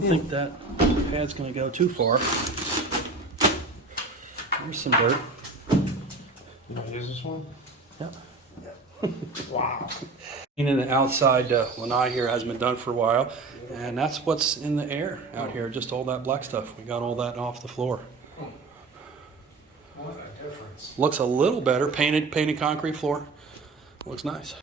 don't think that pad's going to go too far. There's some dirt. You want to use this one? Yeah. Wow. Cleaning the outside lanai here hasn't been done for a while, and that's what's in the air out here, just all that black stuff. We got all that off the floor. What a difference. Looks a little better, painted concrete floor. Looks nice.